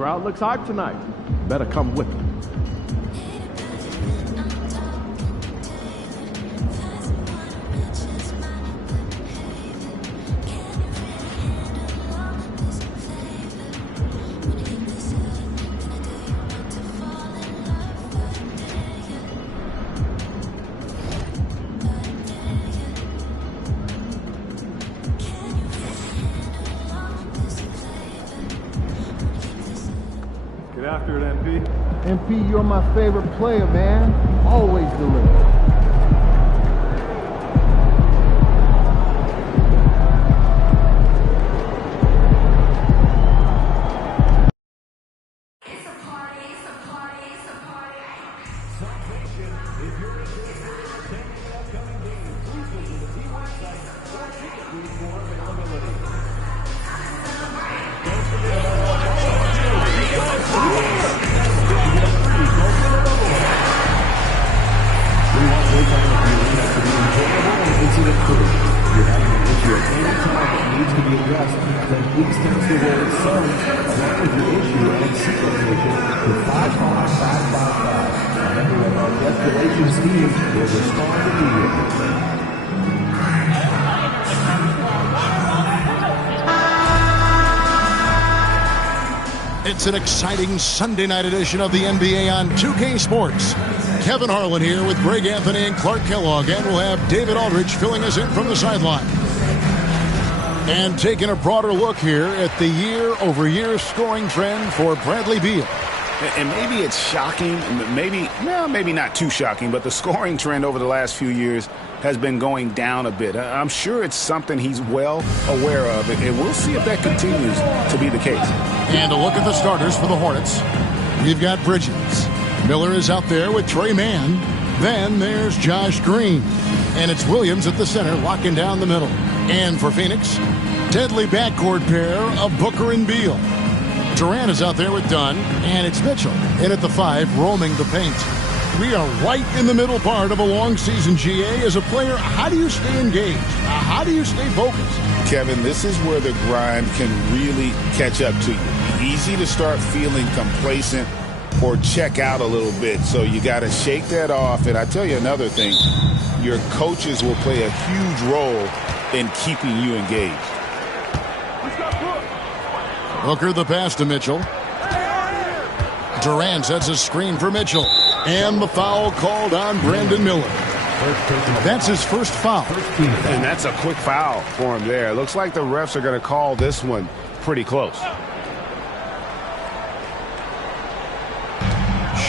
Crowd looks hyped tonight. Better come with them. Get after it, MP. MP, you're my favorite player, man. Always deliver. It's an exciting Sunday night edition of the NBA on 2K Sports. Kevin Harlan here with Greg Anthony and Clark Kellogg, and we'll have David Aldridge filling us in from the sideline. And taking a broader look here at the year-over-year scoring trend for Bradley Beal. And maybe it's shocking, maybe not too shocking, but the scoring trend over the last few years has been going down a bit. I'm sure it's something he's well aware of, and we'll see if that continues to be the case. And a look at the starters for the Hornets. We've got Bridges. Miller is out there with Trey Mann. Then there's Josh Green. And it's Williams at the center, locking down the middle. And for Phoenix, deadly backcourt pair of Booker and Beal. Durant is out there with Dunn, and it's Mitchell in at the 5, roaming the paint. We are right in the middle part of a long season, GA. As a player, how do you stay engaged? How do you stay focused? Kevin, this is where the grind can really catch up to you. Easy to start feeling complacent or check out a little bit, so you got to shake that off. And I tell you another thing, your coaches will play a huge role in keeping you engaged. Booker the pass to Mitchell. Durant sets a screen for Mitchell. And the foul called on Brandon Miller. That's his first foul. And that's a quick foul for him there. Looks like the refs are going to call this one pretty close.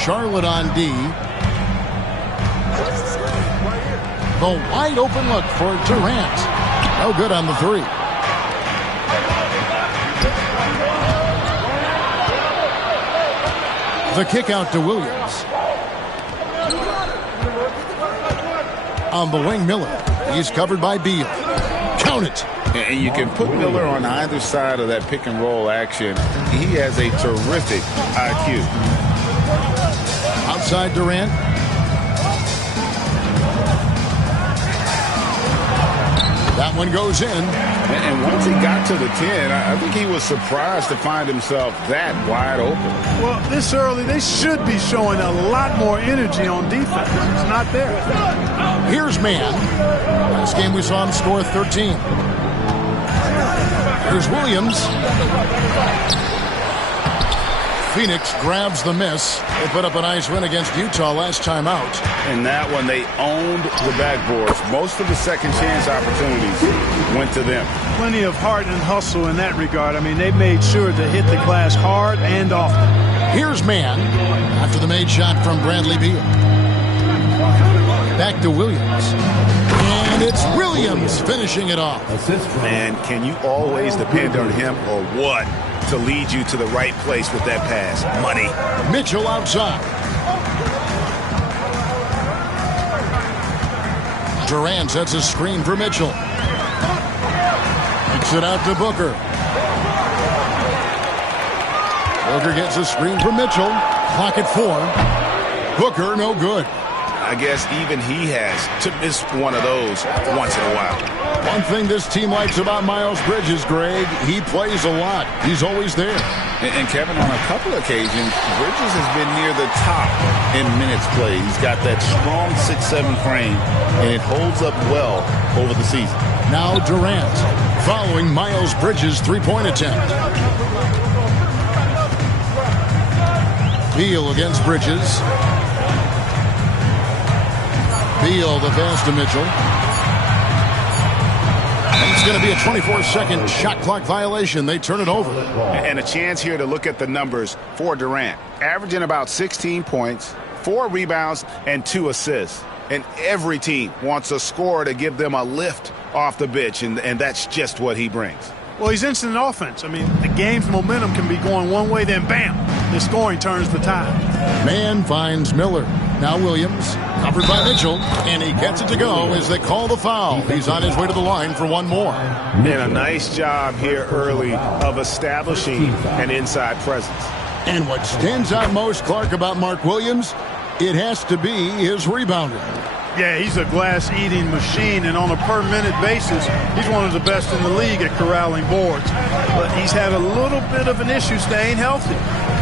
Charlotte on D. The wide open look for Durant. No good on the 3. The kick out to Williams. On the wing, Miller. He's covered by Beal. Count it. And you can put Miller on either side of that pick and roll action. He has a terrific IQ. Outside Durant. That one goes in. And once he got to the 10, I think he was surprised to find himself that wide open. Well, this early, they should be showing a lot more energy on defense. It's not there. Here's Mann. Last game we saw him score 13. Here's Williams. Phoenix grabs the miss. They put up a nice win against Utah last time out. And that one, they owned the backboards. Most of the second chance opportunities went to them. Plenty of heart and hustle in that regard. I mean, they made sure to hit the glass hard and often. Here's Mann after the made shot from Bradley Beal. Back to Williams. And it's Williams finishing it off. Man, can you always depend on him or what to lead you to the right place with that pass? Money. Mitchell outside. Durant sets a screen for Mitchell. Kicks it out to Booker. Booker gets a screen for Mitchell. Clock at 4. Booker, no good. I guess even he has to miss one of those once in a while. One thing this team likes about Miles Bridges, Greg, he plays a lot. He's always there. And Kevin, on a couple occasions, Bridges has been near the top in minutes played. He's got that strong 6'7" frame, and it holds up well over the season. Now Durant, following Miles Bridges' three-point attempt. Beal against Bridges. Beal the pass to Mitchell. And it's going to be a 24-second shot clock violation. They turn it over. And a chance here to look at the numbers for Durant. Averaging about 16 points, 4 rebounds, and 2 assists. And every team wants a scorer to give them a lift off the bench, and that's just what he brings. Well, he's instant offense. I mean, the game's momentum can be going one way, then bam, the scoring turns the tide. Man finds Miller. Now Williams, covered by Mitchell, and he gets it to go as they call the foul. He's on his way to the line for one more. And a nice job here early of establishing an inside presence. And what stands out most, Clark, about Mark Williams, it has to be his rebounding. Yeah, he's a glass-eating machine, and on a per-minute basis, he's one of the best in the league at corralling boards. But he's had a little bit of an issue staying healthy.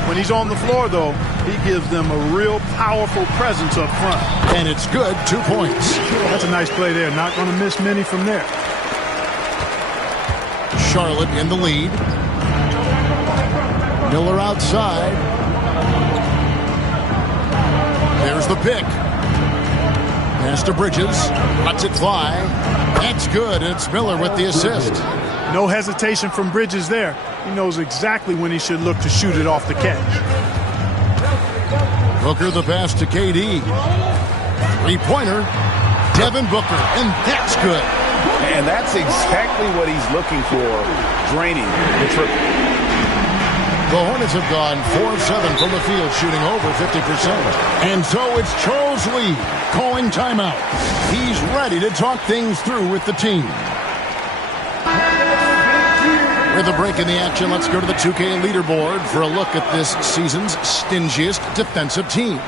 When he's on the floor, though, he gives them a real powerful presence up front. And it's good, 2 points. That's a nice play there. Not going to miss many from there. Charlotte in the lead. Miller outside. There's the pick. Pass to Bridges. Lets it fly. That's good. It's Miller with the assist. No hesitation from Bridges there. He knows exactly when he should look to shoot it off the catch. Booker the pass to KD. Three-pointer. Devin Booker. And that's good. And that's exactly what he's looking for, draining the triple. The Hornets have gone 4-7 from the field, shooting over 50%. And so it's Charles Lee calling timeout. He's ready to talk things through with the team. With a break in the action, let's go to the 2K leaderboard for a look at this season's stingiest defensive teams.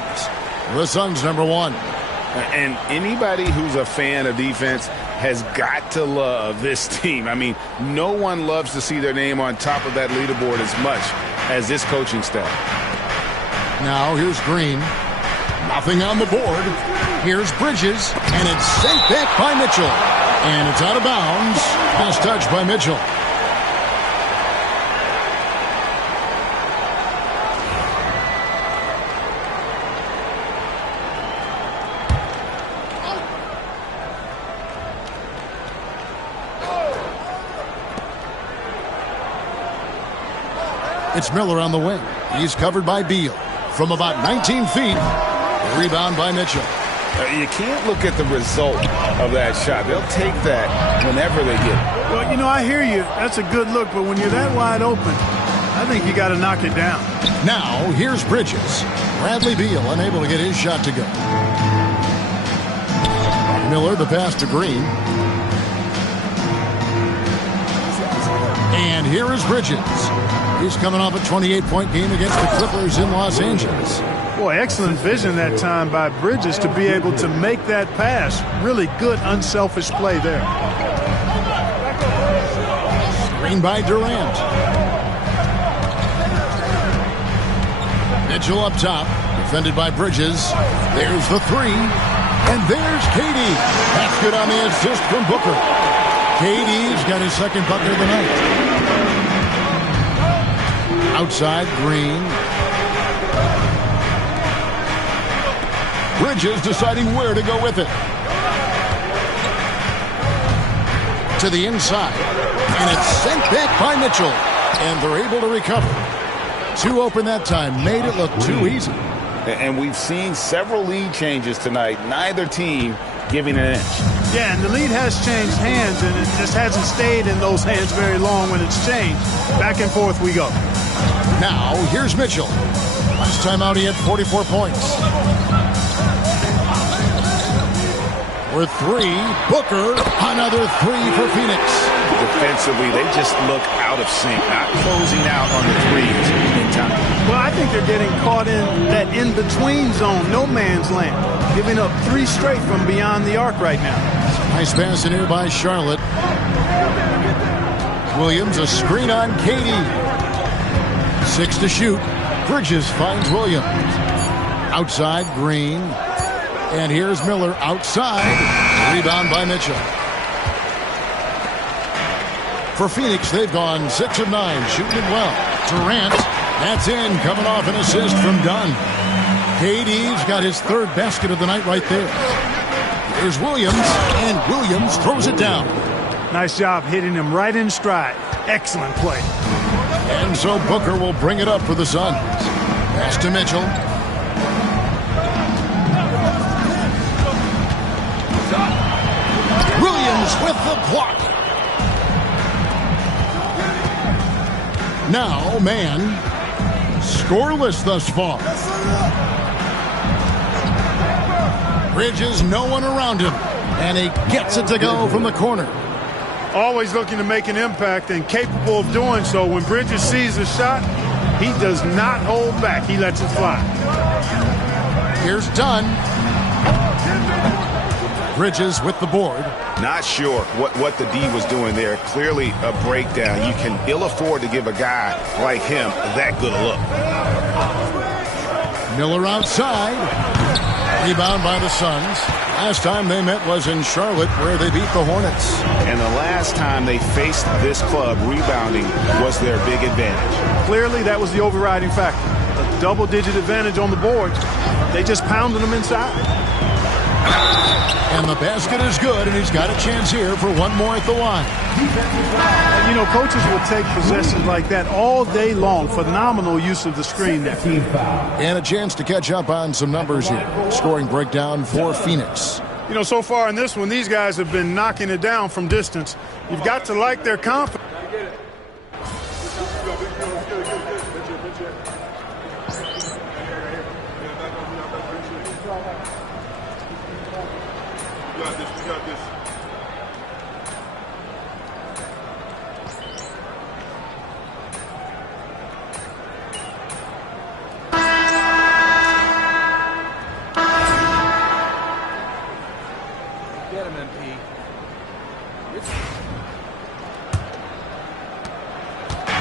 The Suns, number 1. And anybody who's a fan of defense has got to love this team. I mean, no one loves to see their name on top of that leaderboard as much as this coaching staff. Now here's Green. Nothing on the board. Here's Bridges, and it's sent back by Mitchell. And it's out of bounds. Pass touch by Mitchell. It's Miller on the wing. He's covered by Beal. From about 19 feet, rebound by Mitchell. You can't look at the result of that shot. They'll take that whenever they get it. Well, you know, I hear you. That's a good look, but when you're that wide open, I think you got to knock it down. Now, here's Bridges. Bradley Beal unable to get his shot to go. Miller, the pass to Green. And here is Bridges. He's coming off a 28-point game against the Clippers in Los Angeles. Boy, excellent vision that time by Bridges to be able to make that pass. Really good, unselfish play there. Screen by Durant. Mitchell up top, defended by Bridges. There's the three. And there's KD. That's good on the assist from Booker. KD's got his second bucket of the night. Outside, Green. Bridges deciding where to go with it. To the inside. And it's sent back by Mitchell. And they're able to recover. Too open that time. Made it look too easy. And we've seen several lead changes tonight. Neither team giving an inch. Yeah, and the lead has changed hands, and it just hasn't stayed in those hands very long when it's changed. Back and forth we go. Now, here's Mitchell. Last time out, he had 44 points. For three, Booker, another three for Phoenix. Defensively, they just look out of sync, not closing out on the threes in time. Well, I think they're getting caught in that in-between zone, no man's land, giving up three straight from beyond the arc right now. Nice pass in here by Charlotte. Williams, a screen on KD. 6 to shoot. Bridges finds Williams. Outside, Green. And here's Miller outside. Rebound by Mitchell. For Phoenix, they've gone 6 of 9, shooting it well. Durant, that's in, coming off an assist from Dunn. KD's got his 3rd basket of the night right there. Here's Williams, and Williams throws it down. Nice job hitting him right in stride. Excellent play. And so Booker will bring it up for the Suns. Pass to Mitchell. Williams with the block. Now, man, scoreless thus far. Bridges, no one around him, and he gets it to go from the corner. Always looking to make an impact and capable of doing so. When Bridges sees a shot, he does not hold back. He lets it fly. Here's Dunn. Bridges with the board. Not sure what the D was doing there. Clearly a breakdown. You can ill afford to give a guy like him that good a look. Miller outside. Rebound by the Suns. Last time they met was in Charlotte, where they beat the Hornets. And the last time they faced this club, rebounding was their big advantage. Clearly that was the overriding factor. A double-digit advantage on the boards. They just pounded them inside. And the basket is good, and he's got a chance here for one more at the line. And, you know, coaches will take possessions like that all day long. Phenomenal use of the screen there. And a chance to catch up on some numbers here. Scoring breakdown for Phoenix. You know, so far in this one, these guys have been knocking it down from distance. You've got to like their confidence.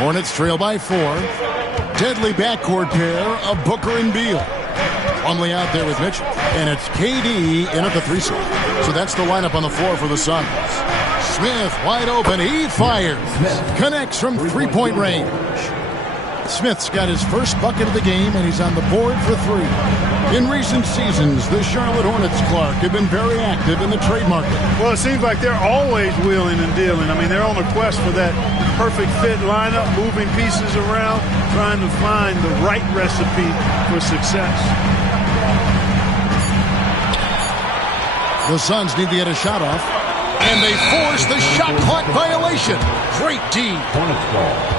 Hornets trail by 4. Deadly backcourt pair of Booker and Beal. Plumlee out there with Mitchell. And it's KD in at the 3 slot. So that's the lineup on the floor for the Suns. Smith wide open. He fires. Connects from 3-point range. Smith's got his first bucket of the game, and he's on the board for 3. In recent seasons, the Charlotte Hornets, Clark, have been very active in the trade market. Well, it seems like they're always wheeling and dealing. I mean, they're on a quest for that perfect fit lineup, moving pieces around, trying to find the right recipe for success. The Suns need to get a shot off, and they force the shot clock violation. Great D. Hornets ball.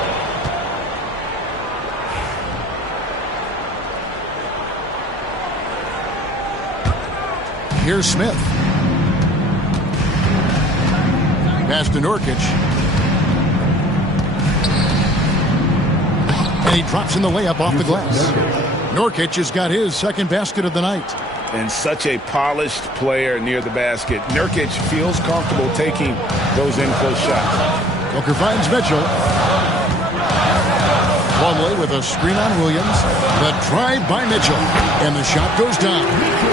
Here's Smith. Pass to Nurkic. And he drops in the layup off the glass. Nurkic has got his 2nd basket of the night. And such a polished player near the basket. Nurkic feels comfortable taking those in-close shots. Booker finds Mitchell. Plumlee with a screen on Williams. The drive by Mitchell. And the shot goes down.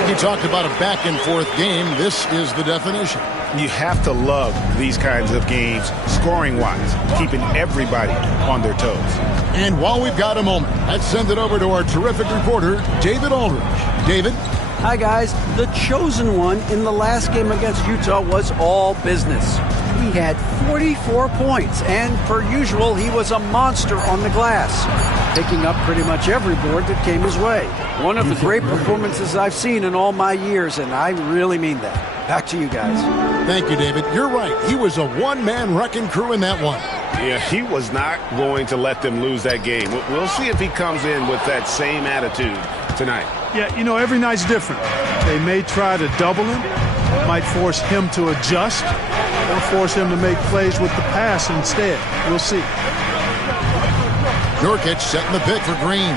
He talked about a back-and-forth game. This is the definition. You have to love these kinds of games, scoring-wise, keeping everybody on their toes. And while we've got a moment, let's send it over to our terrific reporter, David Aldridge. David? Hi, guys. The chosen one in the last game against Utah was all business. He had 44 points, and per usual, he was a monster on the glass, picking up pretty much every board that came his way. One of the great performances I've seen in all my years, and I really mean that. Back to you guys. Thank you, David. You're right. He was a one-man wrecking crew in that one. Yeah, he was not going to let them lose that game. We'll see if he comes in with that same attitude tonight. Yeah, you know, every night's different. They may try to double him, might force him to adjust, or force him to make plays with the pass instead. We'll see. Nurkic setting the pick for Green.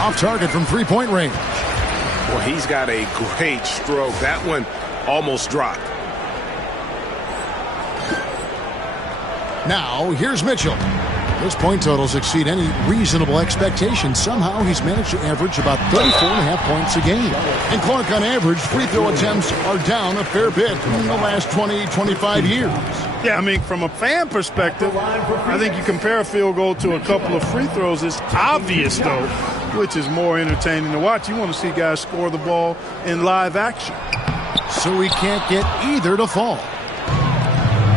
Off target from 3-point range. Well, he's got a great stroke. That one almost dropped. Now, here's Mitchell. His point totals exceed any reasonable expectation. Somehow he's managed to average about 34.5 points a game. And Clark, on average, free throw attempts are down a fair bit in the last 20, 25 years. Yeah, I mean, from a fan perspective, I think you compare a field goal to a couple of free throws. It's obvious, though, which is more entertaining to watch. You want to see guys score the ball in live action. So we can't get either to fall.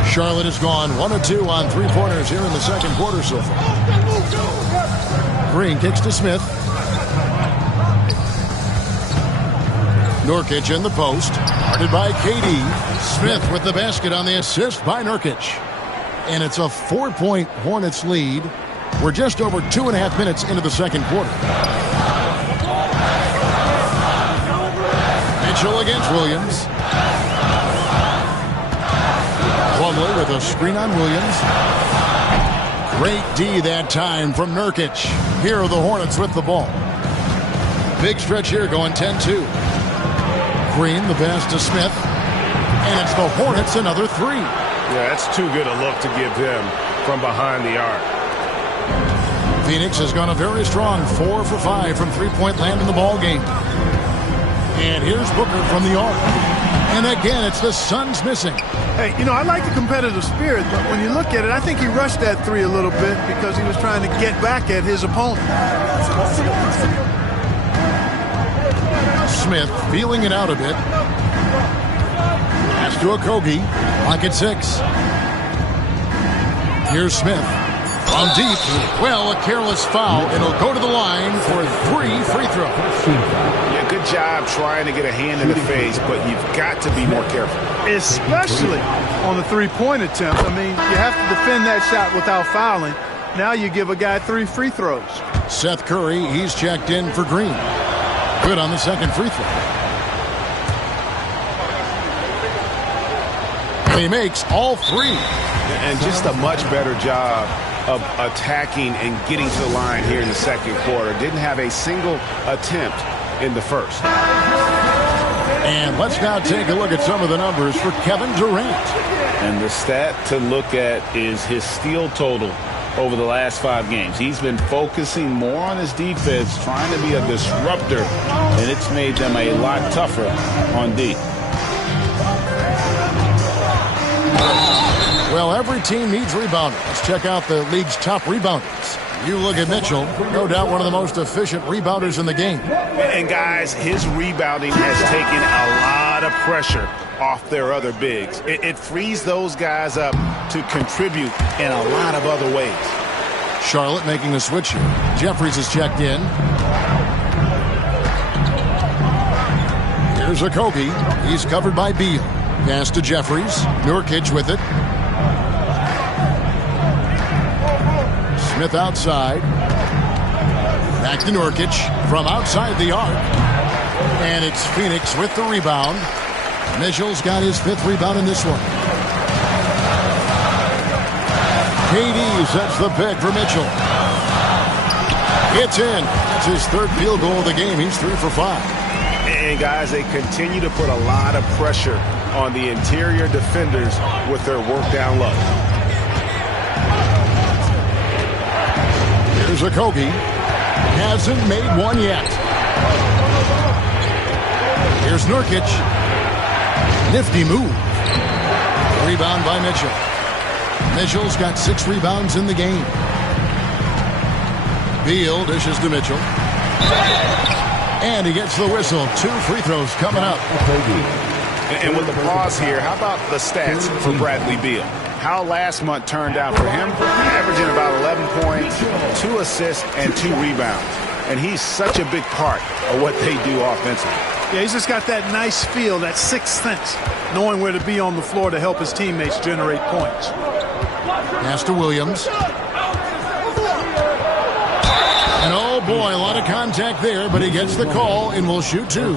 Charlotte has gone 1 of 2 on three-pointers here in the second quarter so far. Green kicks to Smith. Nurkic in the post. Guarded by KD. Smith with the basket on the assist by Nurkic. And it's a 4-point Hornets lead. We're just over 2.5 minutes into the second quarter. Mitchell against Williams. Plumlee with a screen on Williams. Great D that time from Nurkic. Here are the Hornets with the ball. Big stretch here going 10-2. Green, the pass to Smith. And it's the Hornets another 3. Yeah, that's too good a look to give him from behind the arc. Phoenix has gone a very strong 4 for 5 from three-point land in the ball game. And here's Booker from the arc. And again, it's the Suns missing. Hey, you know, I like the competitive spirit, but when you look at it, I think he rushed that 3 a little bit because he was trying to get back at his opponent. Smith feeling it out a bit. Pass to Okogie. Lock at 6. Here's Smith. From deep. Well, a careless foul. It'll go to the line for 3 free throws. Yeah, good job trying to get a hand in the face, but you've got to be more careful. Especially on the three-point attempt. I mean, you have to defend that shot without fouling. Now you give a guy 3 free throws. Seth Curry, he's checked in for Green. Good on the second free throw. He makes all 3. And just a much better job of attacking and getting to the line here in the second quarter. Didn't have a single attempt in the first. And let's now take a look at some of the numbers for Kevin Durant. And the stat to look at is his steal total over the last 5 games. He's been focusing more on his defense, trying to be a disruptor, and it's made them a lot tougher on D. Well, every team needs rebounders. Let's check out the league's top rebounders. You look at Mitchell, no doubt one of the most efficient rebounders in the game. And guys, his rebounding has taken a lot of pressure off their other bigs. It frees those guys up to contribute in a lot of other ways. Charlotte making a switch here. Jeffries is checked in. Here's Okogie. He's covered by Beal. Pass to Jeffries. Nurkic with it. Smith outside. Back to Nurkic from outside the arc. And it's Phoenix with the rebound. Mitchell's got his 5th rebound in this one. KD sets the pick for Mitchell. It's in. It's his 3rd field goal of the game. He's 3 for 5. And guys, they continue to put a lot of pressure on the interior defenders with their work down low. Here's Okogie. Hasn't made one yet. Here's Nurkic. Nifty move. Rebound by Mitchell. Mitchell's got 6 rebounds in the game. Beal dishes to Mitchell. And he gets the whistle. 2 free throws coming up. And with the pause here, how about the stats for Bradley Beal? How last month turned out for him? Averaging about 11 points, 2 assists, and 2 rebounds. And he's such a big part of what they do offensively. Yeah, he's just got that nice feel, that 6th sense, knowing where to be on the floor to help his teammates generate points. Pass to Williams. And oh boy, a lot of contact there, but he gets the call and will shoot 2.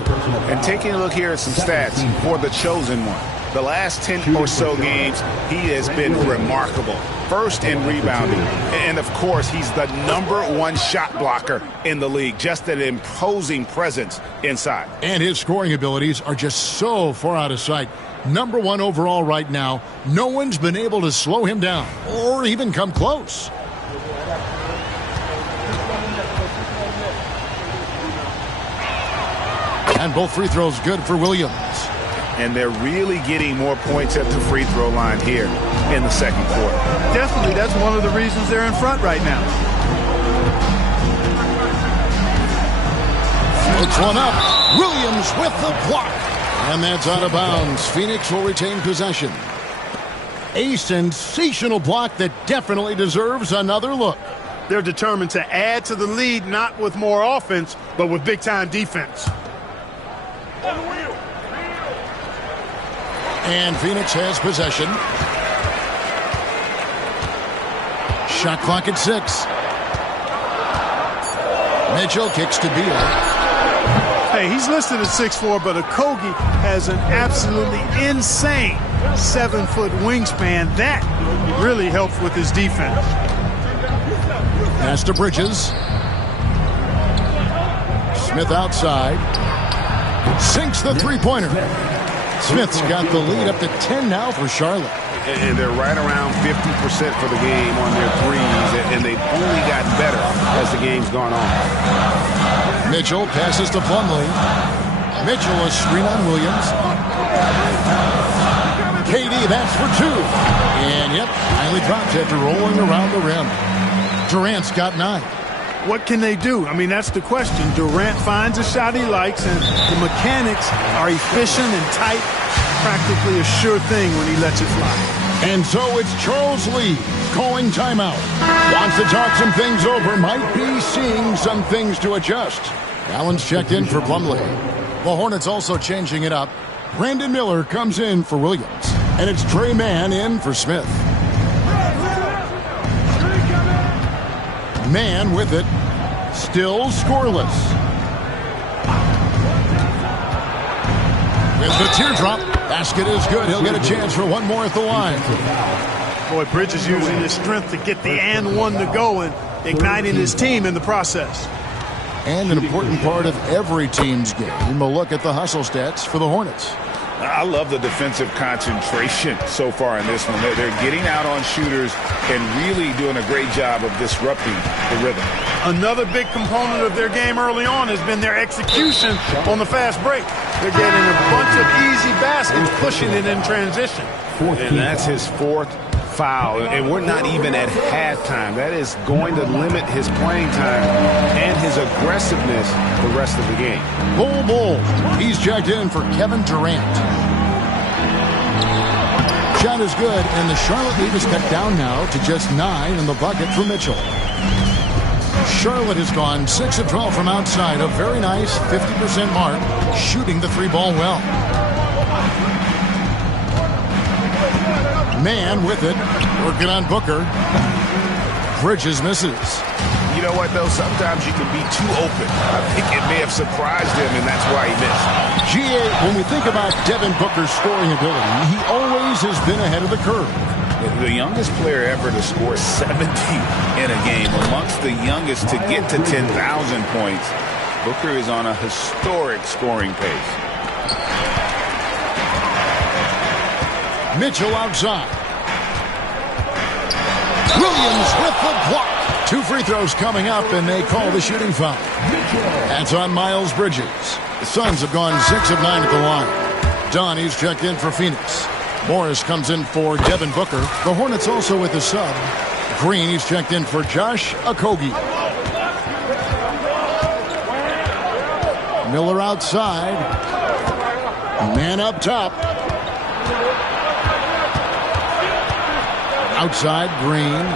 And taking a look here at some stats for the chosen one. The last 10 or so games, he has been remarkable. First in rebounding. And, of course, he's the #1 shot blocker in the league. Just an imposing presence inside. And his scoring abilities are just so far out of sight. #1 overall right now. No one's been able to slow him down or even come close. And both free throws good for Williams. And they're really getting more points at the free throw line here in the second quarter. Definitely, that's one of the reasons they're in front right now. Puts one up. Williams with the block. And that's out of bounds. Phoenix will retain possession. A sensational block that definitely deserves another look. They're determined to add to the lead, not with more offense, but with big-time defense. And Phoenix has possession. Shot clock at 6. Mitchell kicks to Beal. Hey, he's listed at 6'4", but Okogie has an absolutely insane 7-foot wingspan. That really helps with his defense. Pass to Bridges. Smith outside. Sinks the three-pointer. Smith's got the lead up to 10 now for Charlotte. And they're right around 50% for the game on their threes, and they've only gotten better as the game's gone on. Mitchell passes to Plumlee. Mitchell a screen on Williams. KD, that's for 2. And yep, finally dropped after rolling around the rim. Durant's got 9. What can they do? I mean, that's the question. Durant finds a shot he likes, and the mechanics are efficient and tight. Practically a sure thing when he lets it fly. And so it's Charles Lee calling timeout. Wants to talk some things over. Might be seeing some things to adjust. Allen's checked in for Plumlee. The Hornets also changing it up. Brandon Miller comes in for Williams. And it's Trey Mann in for Smith. Mann with it. Still scoreless. With the teardrop. Basket is good. He'll get a chance for one more at the line. Boy, Bridges using his strength to get the and one to go and igniting his team in the process. And an important part of every team's game, we'll look at the hustle stats for the Hornets. I love the defensive concentration so far in this one. They're getting out on shooters and really doing a great job of disrupting the rhythm. Another big component of their game early on has been their execution on the fast break. They're getting a bunch of easy baskets, pushing it in transition. And that's his 4th foul, and we're not even at halftime. That is going to limit his playing time and his aggressiveness the rest of the game. Bull. He's checked in for Kevin Durant. Shot is good, and the Charlotte lead is cut down now to just 9 in the bucket for Mitchell. Charlotte has gone 6 of 12 from outside, a very nice 50% mark, shooting the 3-ball well. Mann with it, working on Booker. Bridges misses. You know what, though? Sometimes you can be too open. I think it may have surprised him, and that's why he missed. GA, when we think about Devin Booker's scoring ability, he always has been ahead of the curve. The youngest player ever to score 70 in a game, amongst the youngest to get to 10,000 points. Booker is on a historic scoring pace. Mitchell outside. Williams with the block. 2 free throws coming up, and they call the shooting foul. That's on Miles Bridges. The Suns have gone 6 of 9 at the line. Donnie's checked in for Phoenix. Morris comes in for Devin Booker. The Hornets also with a sub. Green, he's checked in for Josh Okogie. Miller outside. Man up top. Outside, Green.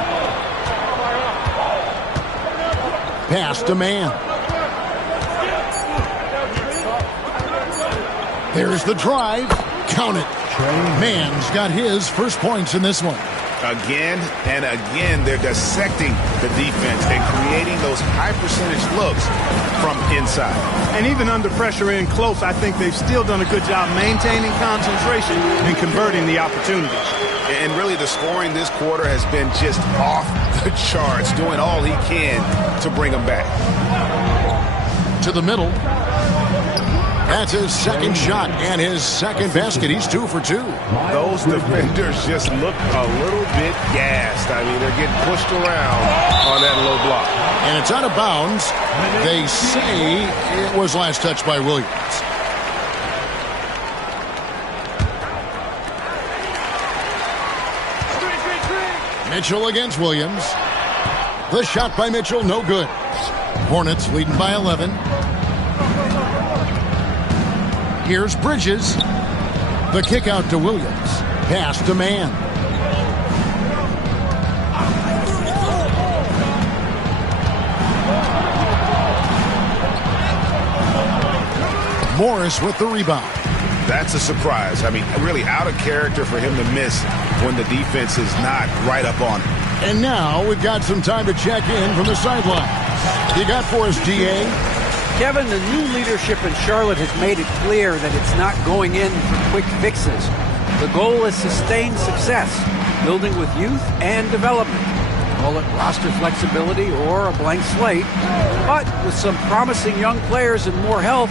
Pass to Mann. There's the drive. Count it. Mann's got his first points in this one. Again and again, they're dissecting the defense and creating those high percentage looks from inside. And even under pressure in close, I think they've still done a good job maintaining concentration and converting the opportunities. And really, the scoring this quarter has been just off the charts, doing all he can to bring them back. To the middle. That's his second shot and his second basket. He's 2 for 2. Those defenders just look a little bit gassed. I mean, they're getting pushed around on that low block. And it's out of bounds. They say it was last touched by Williams. Mitchell against Williams. The shot by Mitchell, no good. Hornets leading by 11. Here's Bridges. The kick out to Williams. Pass to Mann. Morris with the rebound. That's a surprise. I mean, really out of character for him to miss when the defense is not right up on him. And now we've got some time to check in from the sideline. You got for us, DA? Kevin, the new leadership in Charlotte has made it clear that it's not going in for quick fixes. The goal is sustained success, building with youth and development. Call it roster flexibility or a blank slate. But with some promising young players and more health,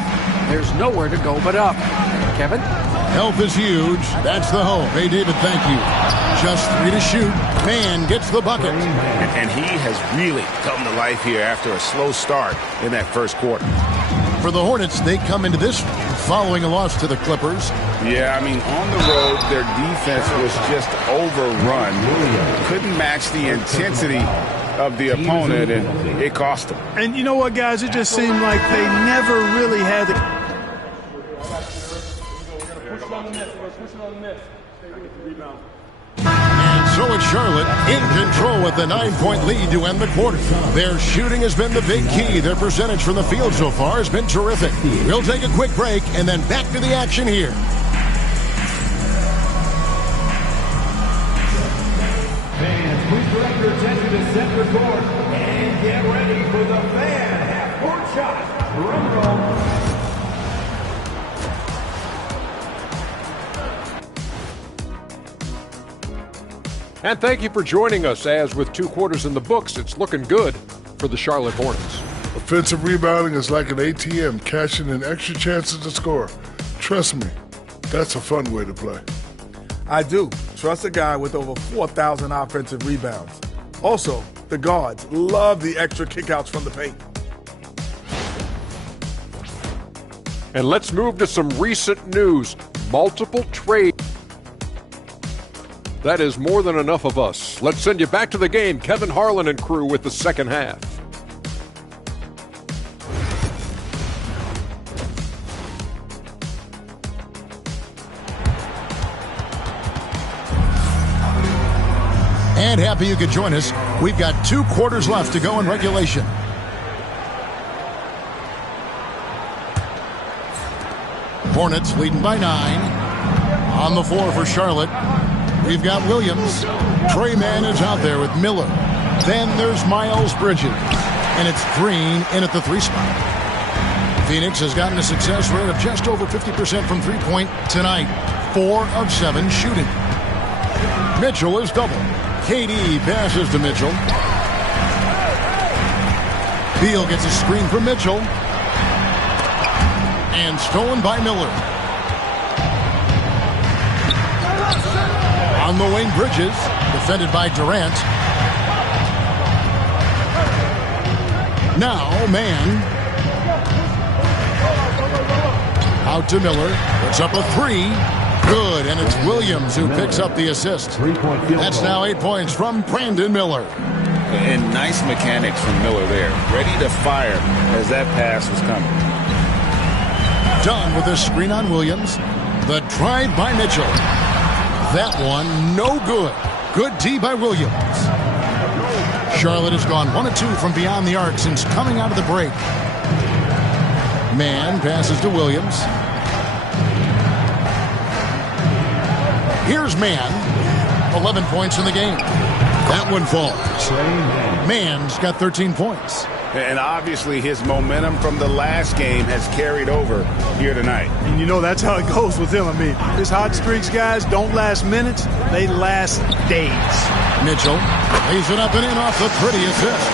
there's nowhere to go but up. Kevin? Health is huge. That's the hope. Hey, David, thank you. Just 3 to shoot. Mann gets the bucket. And he has really come to life here after a slow start in that first quarter. For the Hornets, they come into this following a loss to the Clippers. Yeah, I mean, on the road, their defense was just overrun. Couldn't match the intensity of the opponent, and it cost them. And you know what, guys? It just seemed like they never really had the... And so it's Charlotte in control with the 9-point lead to end the quarter. Their shooting has been the big key. Their percentage from the field so far has been terrific. We'll take a quick break and then back to the action here. Fans, please direct your attention to center court and get ready for the fan half-court shot. Drum roll. And thank you for joining us, as with 2 quarters in the books, it's looking good for the Charlotte Hornets. Offensive rebounding is like an ATM, cashing in extra chances to score. Trust me, that's a fun way to play. I do. Trust a guy with over 4,000 offensive rebounds. Also, the guards love the extra kickouts from the paint. And let's move to some recent news. Multiple trades. That is more than enough of us. Let's send you back to the game. Kevin Harlan and crew with the second half. And happy you could join us. We've got 2 quarters left to go in regulation. Hornets leading by 9. On the floor for Charlotte, we've got Williams. Trey Mann is out there with Miller. Then there's Miles Bridges. And it's Green in at the 3 spot. Phoenix has gotten a success rate of just over 50% from three-point tonight. 4 of 7 shooting. Mitchell is double. KD passes to Mitchell. Beal gets a screen from Mitchell. And stolen by Miller. On the wing, Bridges, defended by Durant. Now, Mann. Out to Miller. Puts up a 3. Good, and it's Williams who picks up the assist. That's now 8 points from Brandon Miller. And nice mechanics from Miller there. Ready to fire as that pass was coming. Done with a screen on Williams. The drive by Mitchell. That one, no good. Good D by Williams. Charlotte has gone 1 of 2 from beyond the arc since coming out of the break. Mann passes to Williams. Here's Mann. 11 points in the game. That one falls. Mann's got 13 points. And obviously his momentum from the last game has carried over here tonight. And you know that's how it goes with him. I mean, his hot streaks, guys, don't last minutes. They last days. Mitchell lays it up and in off the pretty assist.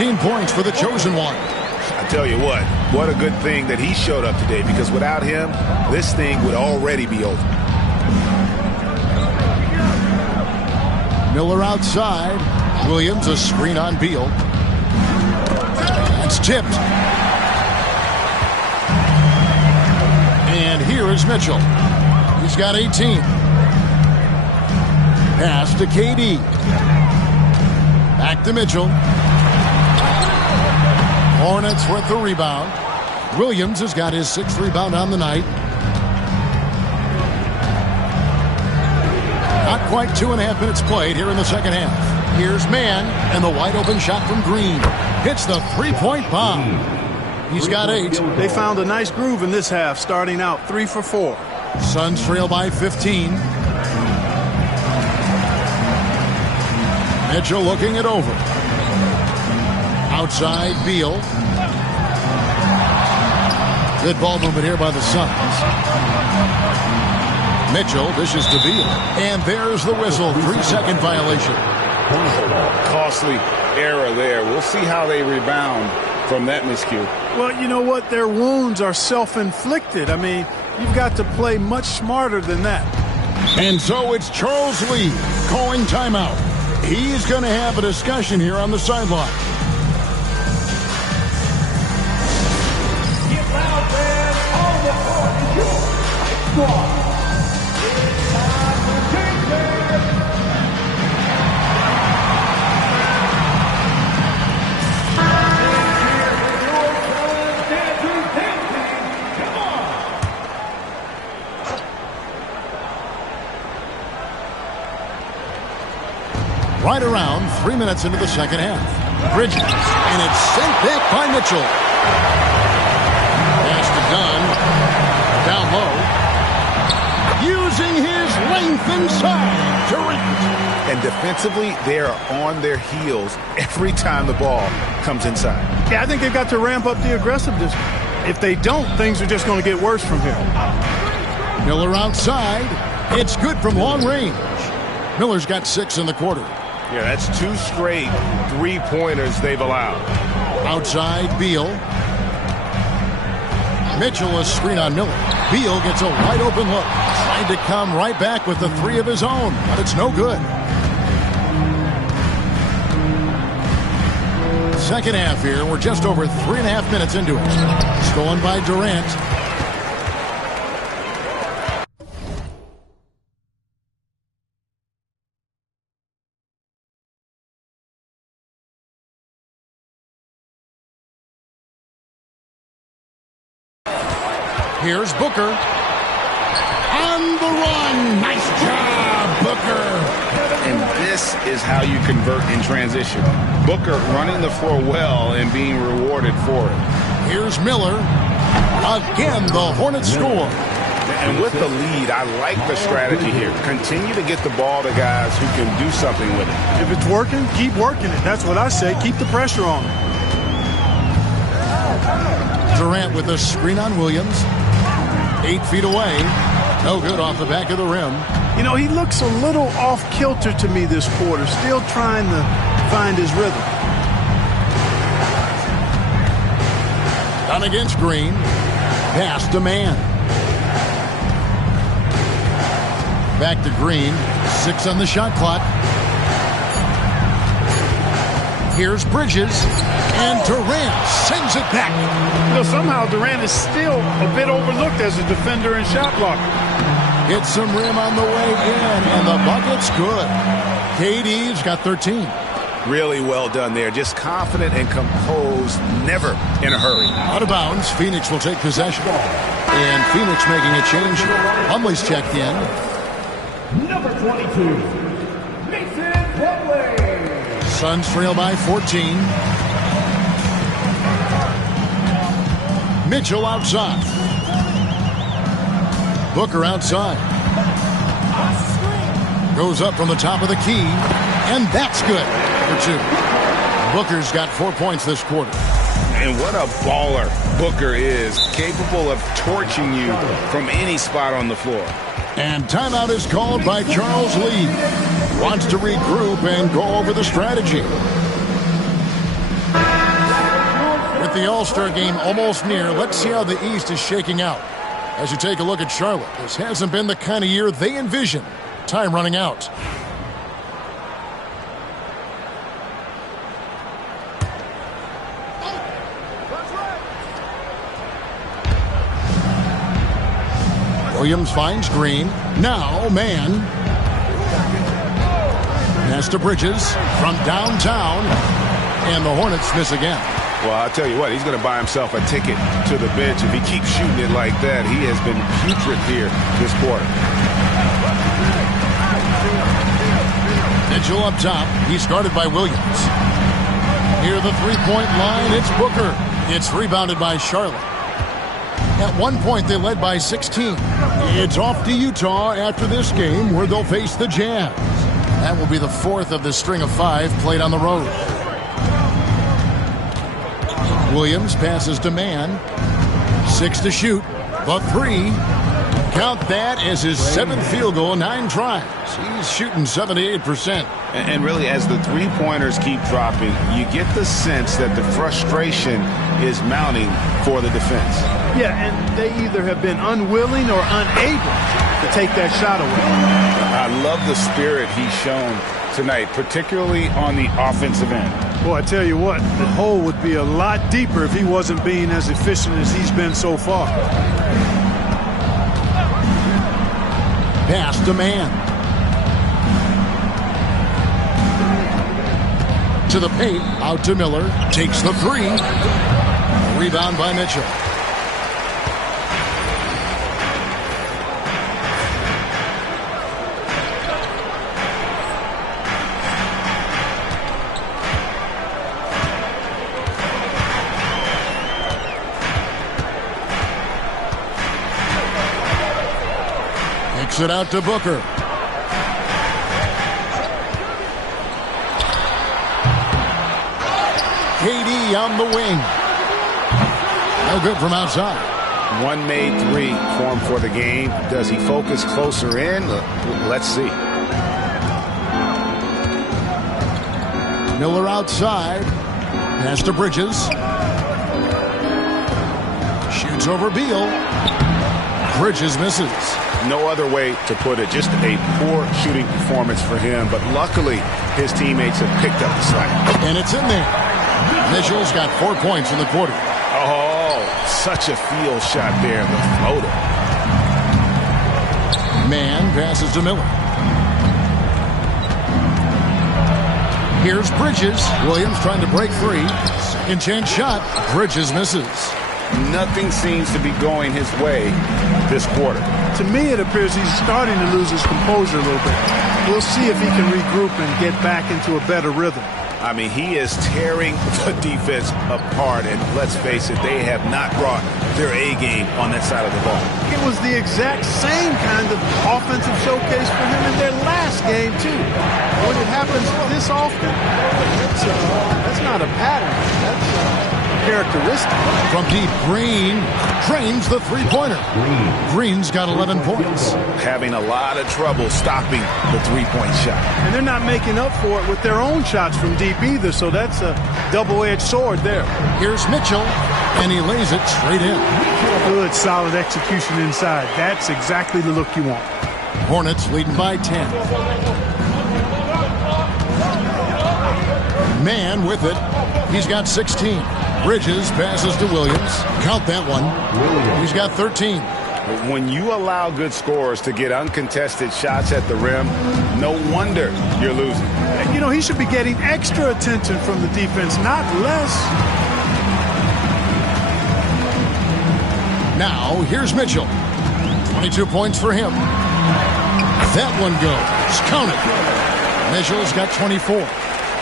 18 points for the chosen one. I tell you what a good thing that he showed up today, because without him, this thing would already be over. Miller outside. Williams, a screen on Beal. It's tipped. And here is Mitchell. He's got 18. Pass to KD. Back to Mitchell. Hornets with the rebound. Williams has got his 6th rebound on the night. Not quite 2.5 minutes played here in the second half. Here's Mann, and the wide open shot from Green. Hits the three-point bomb. He's got 8. They found a nice groove in this half, starting out 3 for 4. Suns trail by 15. Mitchell looking it over. Outside, Beal. Good ball movement here by the Suns. Mitchell dishes to Beal. And there's the whistle. 3-second violation. Costly error there. We'll see how they rebound from that miscue. Well, you know what? Their wounds are self-inflicted. I mean, you've got to play much smarter than that. And so it's Charles Lee calling timeout. He's going to have a discussion here on the sideline. Get loud, man. On the court is your squad. It's time for King. Right around 3 minutes into the second half. Bridges, and it's sent back by Mitchell. Pass to Dunn. Down low. Using his length inside. Durant. And defensively, they are on their heels every time the ball comes inside. Yeah, I think they've got to ramp up the aggressiveness. If they don't, things are just going to get worse from here. Miller outside. It's good from long range. Miller's got 6 in the quarter. Yeah, that's 2 straight 3-pointers they've allowed. Outside, Beal. Mitchell a screen on Miller. Beal gets a wide open look. Tried to come right back with the 3 of his own, but it's no good. Second half here. We're just over 3.5 minutes into it. Stolen by Durant. Here's Booker. On the run. Nice job, Booker. And this is how you convert in transition. Booker running the floor well and being rewarded for it. Here's Miller. Again, the Hornets score. And with the lead, I like the strategy here. Continue to get the ball to guys who can do something with it. If it's working, keep working it. That's what I say. Keep the pressure on it. Durant with a screen on Williams. 8 feet away. No good off the back of the rim. You know, he looks a little off-kilter to me this quarter. Still trying to find his rhythm. Down against Green. Pass to Mann. Back to Green. 6 on the shot clock. Here's Bridges. And Durant sends it back. You know, somehow Durant is still a bit overlooked as a defender and shot blocker. Hits some rim on the way in, and the bucket's good. KD's got 13. Really well done there. Just confident and composed, never in a hurry. Out of bounds, Phoenix will take possession. And Phoenix making a change. Plumlee's checked in. Number 22, Mason Plumlee. Suns trail by 14. Mitchell outside. Booker outside. Goes up from the top of the key. And that's good for 2. Booker's got 4 points this quarter. And what a baller Booker is. Capable of torching you from any spot on the floor. And timeout is called by Charles Lee. Wants to regroup and go over the strategy. With With the All-Star game almost near, let's see how the East is shaking out. As you take a look at Charlotte, this hasn't been the kind of year they envisioned. Time running out. Williams finds Green. Now, man. Pass to Bridges from downtown. And the Hornets miss again. Well, I'll tell you what, he's going to buy himself a ticket to the bench. If he keeps shooting it like that, he has been putrid here this quarter. Mitchell up top. He's guarded by Williams. Near the three-point line, it's Booker. It's rebounded by Charlotte. At one point, they led by 16. It's off to Utah after this game, where they'll face the Jazz. That will be the fourth of the string of 5 played on the road. Williams passes to Mann. 6 to shoot. The 3. Count that as his 7th field goal, 9 tries. He's shooting 78%. And really, as the three-pointers keep dropping, you get the sense that the frustration is mounting for the defense. Yeah, and they either have been unwilling or unable to take that shot away. I love the spirit he's shown tonight, particularly on the offensive end. Boy, I tell you what, the hole would be a lot deeper if he wasn't being as efficient as he's been so far. Pass to Mann. To the paint, out to Miller. Takes the 3. Rebound by Mitchell. It out to Booker. KD on the wing. No good from outside. One made 3 for him for the game. Does he focus closer in? Let's see. Miller outside. Pass to Bridges. Shoots over Beal. Bridges misses. No other way to put it. Just a poor shooting performance for him. But luckily, his teammates have picked up the slack. And it's in there. Mitchell's got 4 points in the quarter. Oh, such a field shot there. The floater. Mann passes to Miller. Here's Bridges. Williams trying to break free. Second chance shot. Bridges misses. Nothing seems to be going his way this quarter. To me, it appears he's starting to lose his composure a little bit. We'll see if he can regroup and get back into a better rhythm. I mean, he is tearing the defense apart, and let's face it, they have not brought their A game on that side of the ball. It was the exact same kind of offensive showcase for him in their last game, too. When it happens this often, that's not a pattern. That's characteristic. From deep, Green drains the three-pointer. Green's got 11 points. Having a lot of trouble stopping the three-point shot. And they're not making up for it with their own shots from deep either, so that's a double-edged sword there. Here's Mitchell, and he lays it straight in. Good, solid execution inside. That's exactly the look you want. Hornets leading by 10. Mann with it. He's got 16. Bridges passes to Williams. Count that one. He's got 13. When you allow good scorers to get uncontested shots at the rim, no wonder you're losing. You know, he should be getting extra attention from the defense, not less. Now, here's Mitchell. 22 points for him. That one goes. Count it. Mitchell's got 24.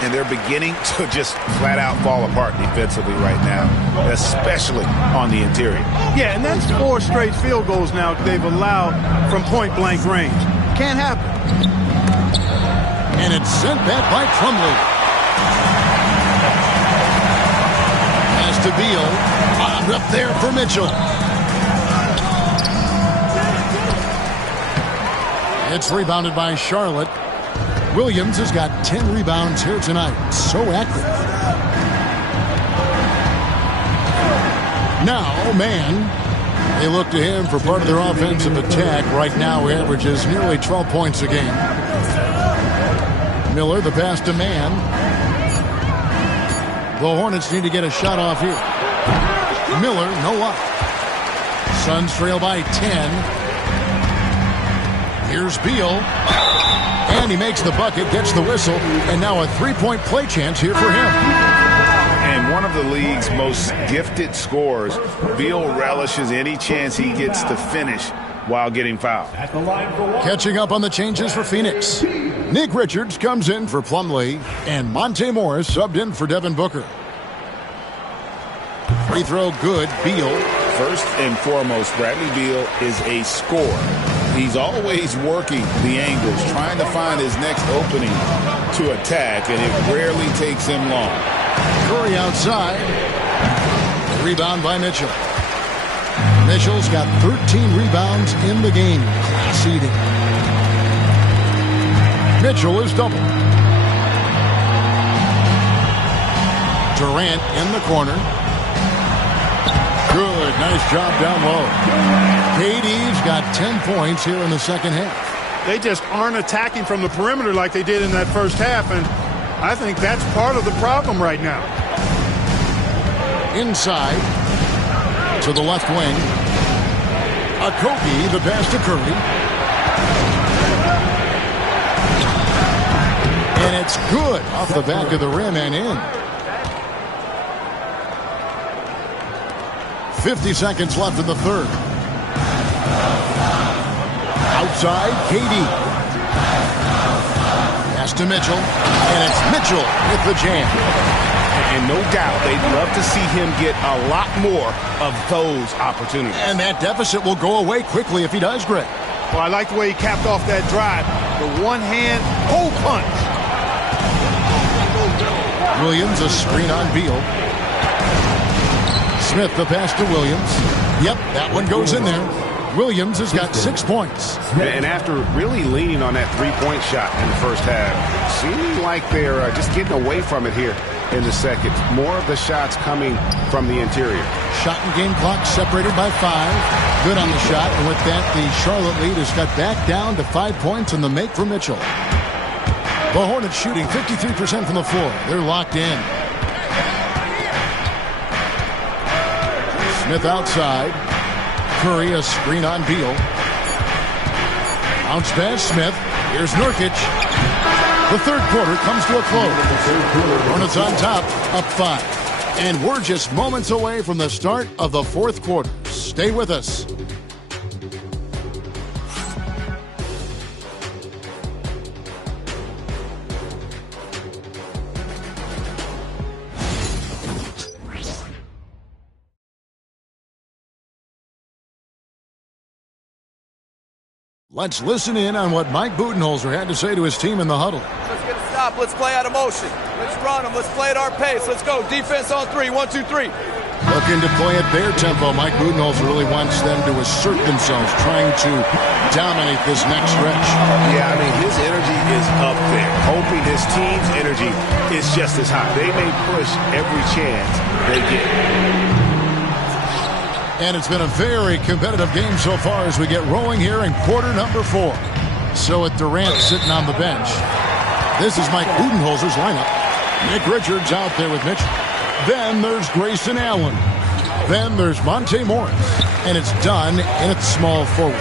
And they're beginning to just flat out fall apart defensively right now, especially on the interior. Yeah, and that's 4 straight field goals now they've allowed from point-blank range. Can't happen. And it's sent back by Plumlee. Pass to Beal. Bombed up there for Mitchell. It's rebounded by Charlotte. Williams has got 10 rebounds here tonight. So active. Now, man. They look to him for part of their offensive attack. Right now, he averages nearly 12 points a game. Miller, the pass to man. The Hornets need to get a shot off here. Miller, no luck. Suns trail by 10. Here's Beal. And he makes the bucket, gets the whistle, and now a three-point play chance here for him. And one of the league's most gifted scorers, Beal relishes any chance he gets to finish while getting fouled. Catching up on the changes for Phoenix. Nick Richards comes in for Plumlee, and Monte Morris subbed in for Devin Booker. Free throw good, Beal. First and foremost, Bradley Beal is a scorer. He's always working the angles, trying to find his next opening to attack, and it rarely takes him long. Curry outside. Rebound by Mitchell. Mitchell's got 13 rebounds in the game. Class eating. Mitchell is doubled. Durant in the corner. Good, nice job down low. KD's got 10 points here in the second half. They just aren't attacking from the perimeter like they did in that first half, and I think that's part of the problem right now. Inside to the left wing. Okogie, the pass to Curry. And it's good off the back of the rim and in. 50 seconds left in the third. Outside, KD. Pass to Mitchell. And it's Mitchell with the jam. And no doubt, they'd love to see him get a lot more of those opportunities. And that deficit will go away quickly if he does, Greg. Well, I like the way he capped off that drive. The one-hand hole punch. Williams, a screen on Beal. Smith, the pass to Williams. Yep, that one goes in there. Williams has got 6 points. And after really leaning on that three-point shot in the first half, seeming like they're just getting away from it here in the second. More of the shots coming from the interior. Shot and game clock separated by 5. Good on the shot. And with that, the Charlotte lead is cut back down to 5 points in the make for Mitchell. The Hornets shooting 53% from the floor. They're locked in. Smith outside. Curry, a screen on Beal. Bounce pass, Smith. Here's Nurkic. The third quarter comes to a close. Hornets on top, up 5. And we're just moments away from the start of the fourth quarter. Stay with us. Let's listen in on what Mike Budenholzer had to say to his team in the huddle. Let's get a stop. Let's play out of motion. Let's run them. Let's play at our pace. Let's go. Defense on 3. 1, 2, 3. Looking to play at their tempo. Mike Budenholzer really wants them to assert themselves, trying to dominate this next stretch. Yeah, I mean, his energy is up there. Hoping his team's energy is just as high. They may push every chance they get. And it's been a very competitive game so far as we get rolling here in quarter number 4. So with Durant sitting on the bench, this is Mike Budenholzer's lineup. Nick Richards out there with Mitchell. Then there's Grayson Allen. Then there's Monte Morris. And it's done in its small forward.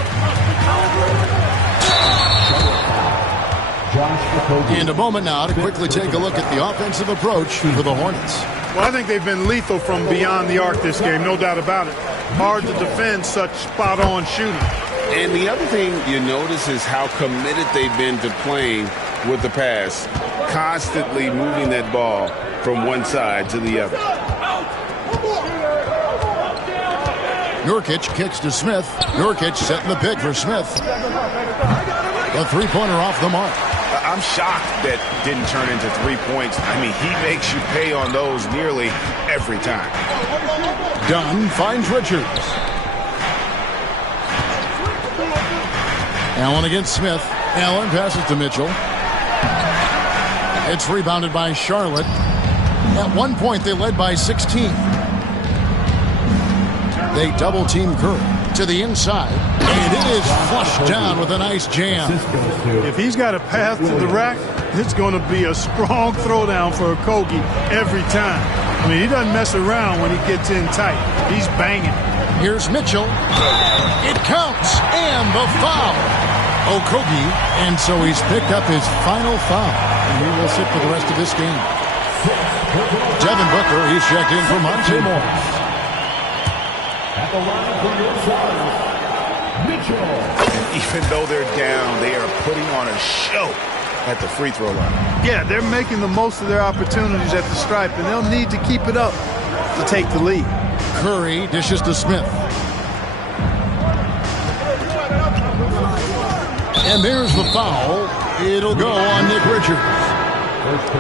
And a moment now to quickly take a look at the offensive approach for the Hornets. Well, I think they've been lethal from beyond the arc this game, no doubt about it. Hard to defend such spot-on shooting. And the other thing you notice is how committed they've been to playing with the pass, constantly moving that ball from one side to the other. Nurkic kicks to Smith. Nurkic setting the pick for Smith. The three-pointer off the mark. I'm shocked that didn't turn into 3 points. I mean, he makes you pay on those nearly every time. Dunn finds Richards. Allen against Smith. Allen passes to Mitchell. It's rebounded by Charlotte. At one point, they led by 16. They double-team Curry to the inside, and it is flushed down with a nice jam. If he's got a path to the rack, it's going to be a strong throwdown for Okogie every time. I mean, he doesn't mess around when he gets in tight. He's banging. Here's Mitchell. It counts, and the foul. Okogie, and so he's picked up his final foul, and he will sit for the rest of this game. Devin Booker, he's checked in for Monte Morris. At the line for your starters, Mitchell. And even though they're down, they are putting on a show at the free throw line. Yeah, they're making the most of their opportunities at the stripe, and they'll need to keep it up to take the lead. Curry dishes to Smith. And there's the foul. It'll go on Nick Richards.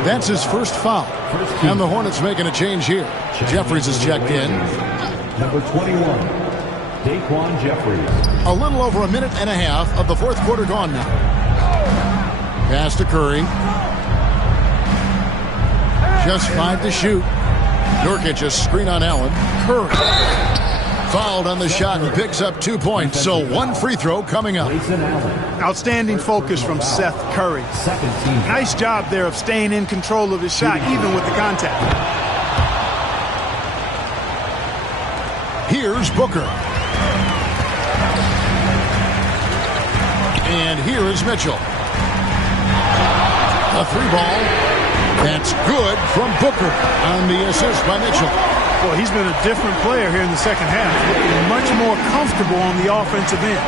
That's his first foul. And the Hornets making a change here. Jeffries is checked in. Number 21, Daquan Jeffries. A little over a minute and a half of the fourth quarter gone now. Pass to Curry. Just 5 to shoot. Nurkic a screen on Allen. Curry fouled on the shot and picks up 2 points. So 1 free throw coming up. Outstanding focus from Seth Curry. Nice job there of staying in control of his shot, even with the contact. Here's Booker. And here is Mitchell. A 3-ball. That's good from Booker on the assist by Mitchell. Well, he's been a different player here in the second half, looking much more comfortable on the offensive end.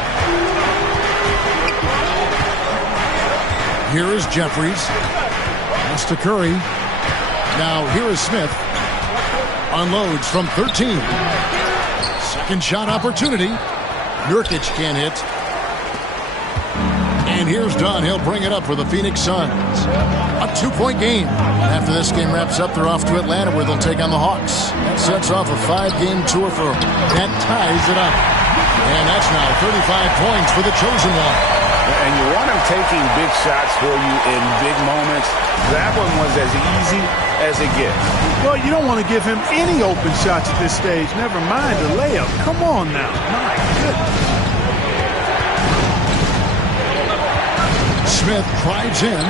Here is Jeffries. Pass to Curry. Now here is Smith. Unloads from 13. Second shot opportunity. Nurkic can't hit. And here's Dunn. He'll bring it up for the Phoenix Suns. A 2-point game. After this game wraps up, they're off to Atlanta where they'll take on the Hawks. That sets off a 5-game tour for that ties it up. And that's now 35 points for the chosen one. And you want him taking big shots for you in big moments. That one was as easy as it gets. Well, you don't want to give him any open shots at this stage. Never mind a layup. Come on now. My goodness. Smith drives in.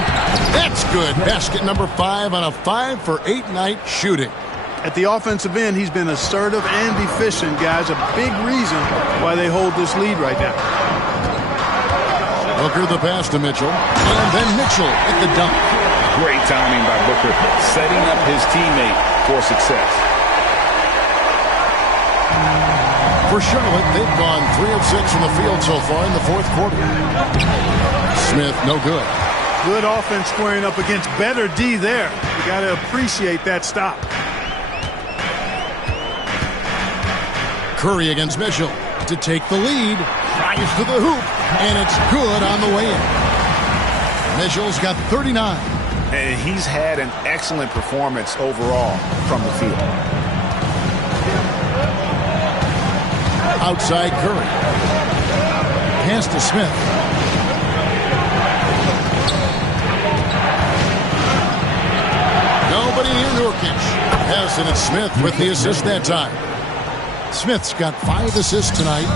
That's good. Basket number 5 on a 5-for-8 night shooting. At the offensive end, he's been assertive and efficient, guys. A big reason why they hold this lead right now. Booker the pass to Mitchell. And then Mitchell at the dunk. Great timing by Booker, setting up his teammate for success. For Charlotte, they've gone 3 of 6 from the field so far in the fourth quarter. Smith, no good. Good offense squaring up against better D there. You got to appreciate that stop. Curry against Mitchell to take the lead. Drives to the hoop, and it's good on the way in. Mitchell's got 39. And he's had an excellent performance overall from the field. Outside Curry. Pass to Smith. Nobody near Nurkic. Pass it, it's Smith with the assist that time. Smith's got 5 assists tonight.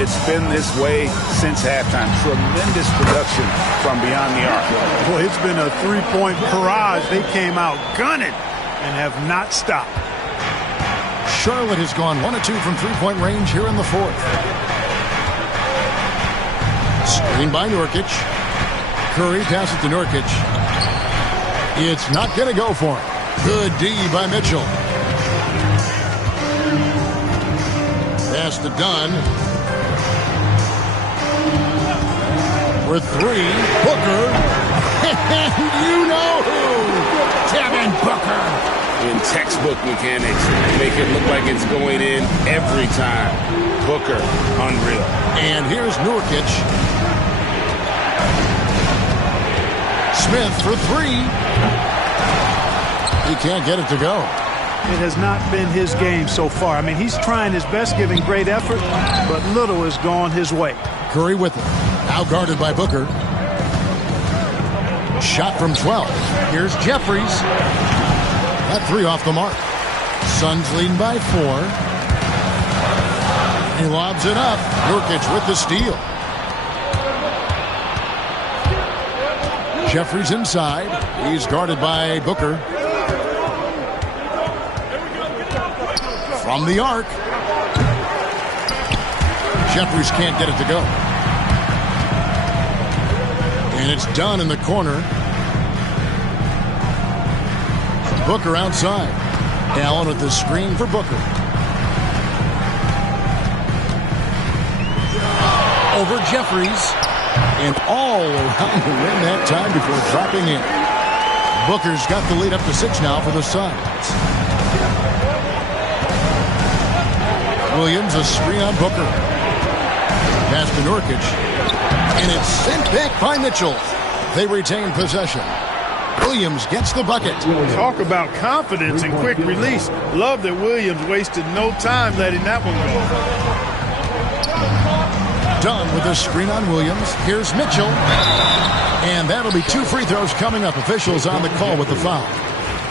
It's been this way since halftime. Tremendous production from beyond the arc. Boy, it's been a 3-point barrage. They came out gunning and have not stopped. Charlotte has gone 1 of 2 from 3-point range here in the fourth. Screen by Nurkic. Curry passes to Nurkic. It's not going to go for him. Good D by Mitchell. Pass to Dunn. For 3, Booker. And you know who? Devin Booker. In textbook mechanics, make it look like it's going in every time. Booker, unreal. And here's Nurkic. Smith for 3. He can't get it to go. It has not been his game so far. I mean, he's trying his best, giving great effort, but little has gone his way. Curry with it. Now guarded by Booker. Shot from 12. Here's Jeffries. That 3 off the mark. Suns leading by 4. He lobs it up. Nurkic with the steal. Jeffries inside. He's guarded by Booker. From the arc. Jeffries can't get it to go. And it's done in the corner. Booker outside. Allen with the screen for Booker. Over Jeffries. And all around the rim that time before dropping in. Booker's got the lead up to 6 now for the Suns. Williams, a screen on Booker. Pass to Nurkic. And it's sent back by Mitchell. They retain possession. Williams gets the bucket. Talk about confidence and quick release. Love that Williams wasted no time letting that one go. Dunn with a screen on Williams. Here's Mitchell. And that'll be 2 free throws coming up. Officials on the call with the foul.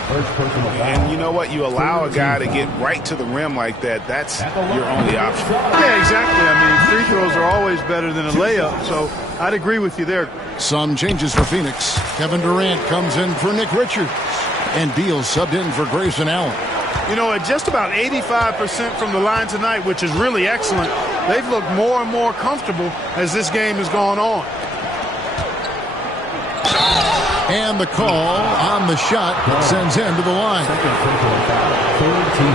And you know what? You allow a guy to get right to the rim like that. That's your only option. Yeah, exactly. I mean, free throws are always better than a layup. So I'd agree with you there. Some changes for Phoenix. Kevin Durant comes in for Nick Richards. And Beal subbed in for Grayson Allen. You know, at just about 85% from the line tonight, which is really excellent, they've looked more and more comfortable as this game has gone on. And the call on the shot sends him to the line.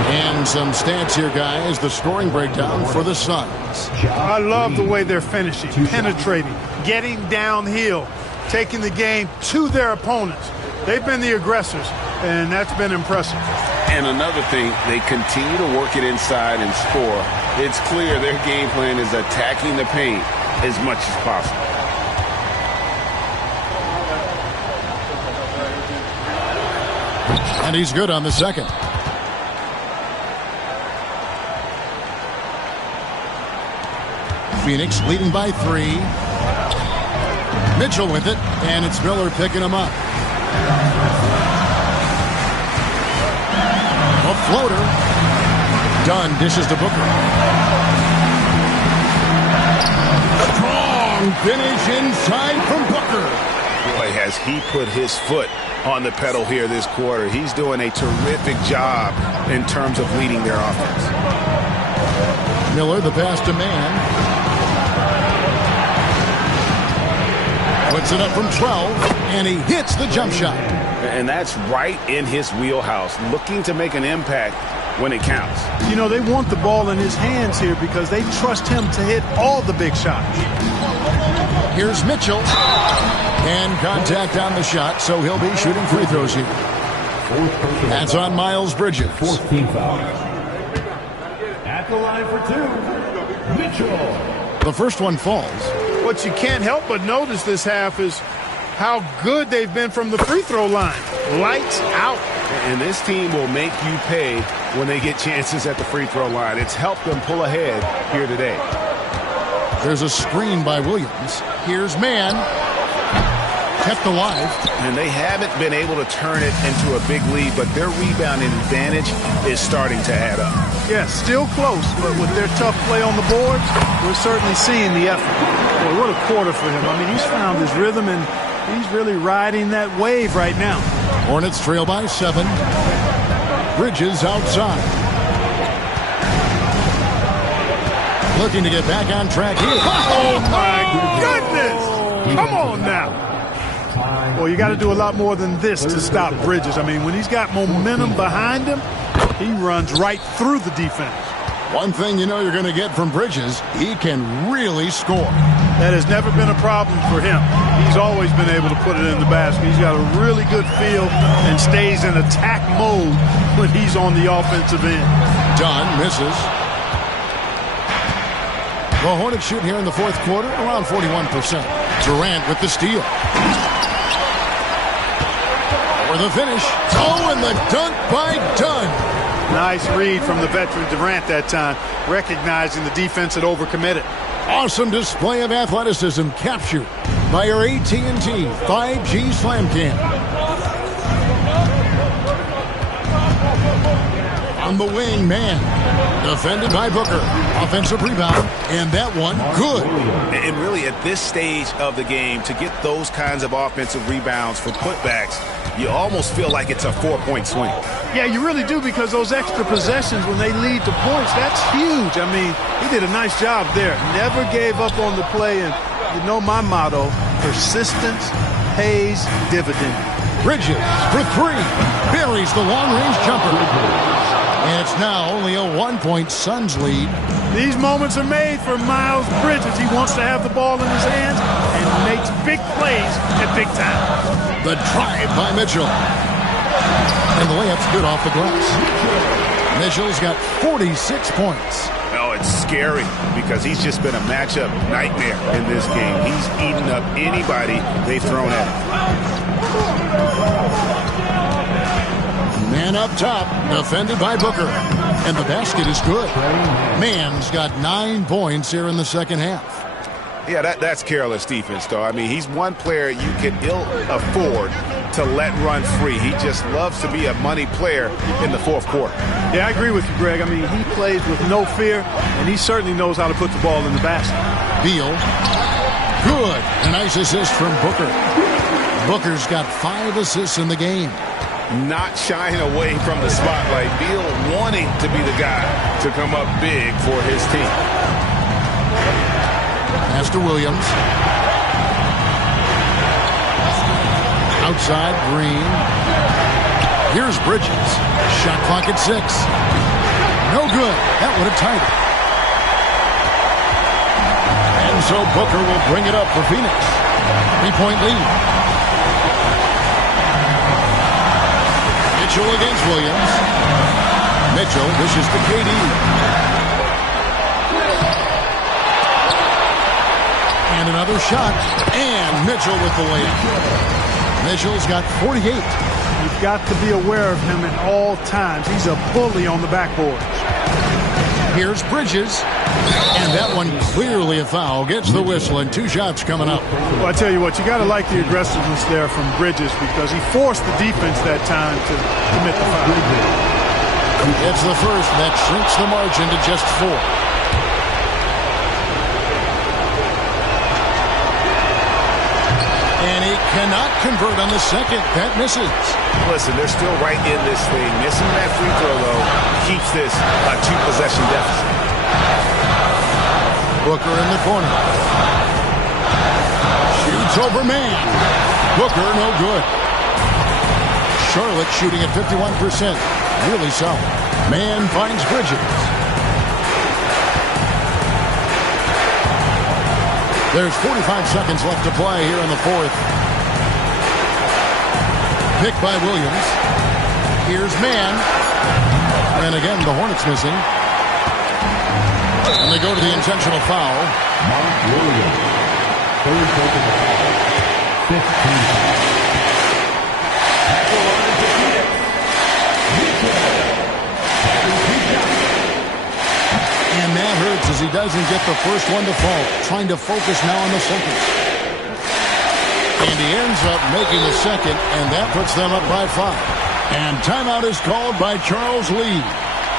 And some stats here, guys. The scoring breakdown for the Suns. I love the way they're finishing, penetrating, getting downhill, taking the game to their opponents. They've been the aggressors, and that's been impressive. And another thing, they continue to work it inside and score. It's clear their game plan is attacking the paint as much as possible. And he's good on the second. Phoenix leading by 3. Mitchell with it, and it's Miller picking him up. A floater. Dunn dishes to Booker. Strong finish inside from Booker. Boy, has he put his foot on the pedal here this quarter. He's doing a terrific job in terms of leading their offense. Miller, the pass to man. Puts it up from 12, and he hits the jump shot. And that's right in his wheelhouse, looking to make an impact when it counts. You know, they want the ball in his hands here because they trust him to hit all the big shots. Here's Mitchell. And contact on the shot, so he'll be shooting free throws here. That's on Miles Bridges. 14 foul. At the line for 2, Mitchell. The first one falls. What you can't help but notice this half is how good they've been from the free throw line. Lights out. And this team will make you pay when they get chances at the free throw line. It's helped them pull ahead here today. There's a screen by Williams. Here's man. Kept alive. And they haven't been able to turn it into a big lead, but their rebounding advantage is starting to add up. Yeah, still close, but with their tough play on the boards, we're certainly seeing the effort. Boy, what a quarter for him. I mean, he's found his rhythm, and he's really riding that wave right now. Hornets trail by 7. Bridges outside. Looking to get back on track here. Oh, my goodness! Come on now. Well, you got to do a lot more than this to stop Bridges. I mean, when he's got momentum behind him, he runs right through the defense. One thing you know you're going to get from Bridges, he can really score. That has never been a problem for him. He's always been able to put it in the basket. He's got a really good feel and stays in attack mode when he's on the offensive end. Dunn misses. The Hornets shoot here in the fourth quarter around 41%. Durant with the steal. For the finish. Oh, and the dunk by Dunn. Nice read from the veteran Durant that time, recognizing the defense had overcommitted. Awesome display of athleticism captured by our AT&T 5G Slam Cam. On From the wing, man. Defended by Booker. Offensive rebound, and that one good. And really, at this stage of the game, to get those kinds of offensive rebounds for putbacks, you almost feel like it's a 4-point swing. Yeah, you really do, because those extra possessions, when they lead to points, that's huge. I mean, he did a nice job there. Never gave up on the play, and you know my motto, persistence pays dividends. Bridges for three. Buries the long-range jumper. And it's now only a 1-point Suns lead. These moments are made for Miles Bridges. He wants to have the ball in his hands and makes big plays at big time. The drive by Mitchell. And the layup's good off the glass. Mitchell's got 46 points. Oh, it's scary because he's just been a matchup nightmare in this game. He's eaten up anybody they've thrown at him. Man up top, defended by Booker. And the basket is good. Man's got 9 points here in the second half. Yeah, that's careless defense, though. I mean, he's one player you can ill afford to let run free. He just loves to be a money player in the fourth quarter. Yeah, I agree with you, Greg. I mean, he plays with no fear, and he certainly knows how to put the ball in the basket. Beal. Good. A nice assist from Booker. Booker's got 5 assists in the game. Not shying away from the spotlight. Beal wanting to be the guy to come up big for his team. Pass to Williams. Outside, Green. Here's Bridges. Shot clock at 6. No good. That would have tied it. And so Booker will bring it up for Phoenix. 3-point lead. Mitchell against Williams. Mitchell wishes to KD. And another shot. And Mitchell with the layup. Mitchell's got 48. You've got to be aware of him at all times. He's a bully on the backboard. Here's Bridges. And that one clearly a foul. Gets the whistle, and 2 shots coming up. Well, I tell you what, you got to like the aggressiveness there from Bridges, because he forced the defense that time to commit the foul. It's the first that shrinks the margin to just 4. And he cannot convert on the second. That misses. Listen, they're still right in this thing. Missing that free throw, though, keeps this a 2-possession deficit. Booker in the corner. Shoots over man. Booker no good. Charlotte shooting at 51%. Really solid. Man finds Bridges. There's 45 seconds left to play here in the fourth. Picked by Williams. Here's man. And again, the Hornets missing. And they go to the intentional foul. Mark Williams. Third personal foul. 15. And that hurts as he doesn't get the first one to fall. Trying to focus now on the second. And he ends up making the second, and that puts them up by 5. And timeout is called by Charles Lee.